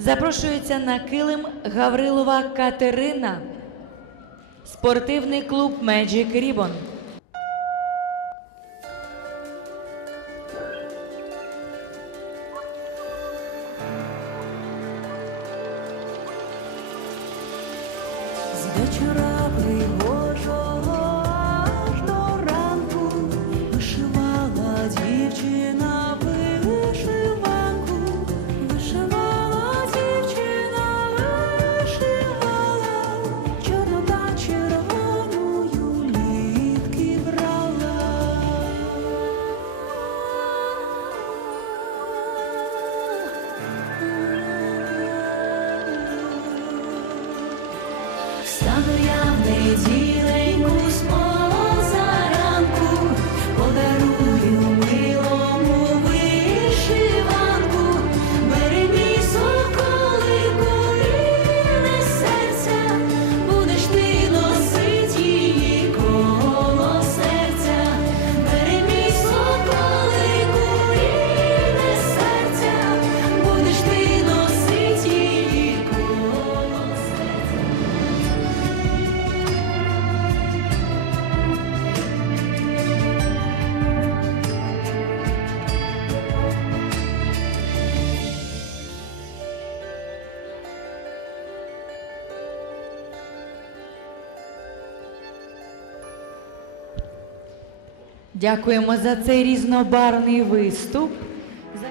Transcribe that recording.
Запрошується на килим Гаврилова Катерина. Спортивний клуб Magic Ribbon. З вечора Стану я в неділеньку з Дякуємо за цей різнобарний виступ. За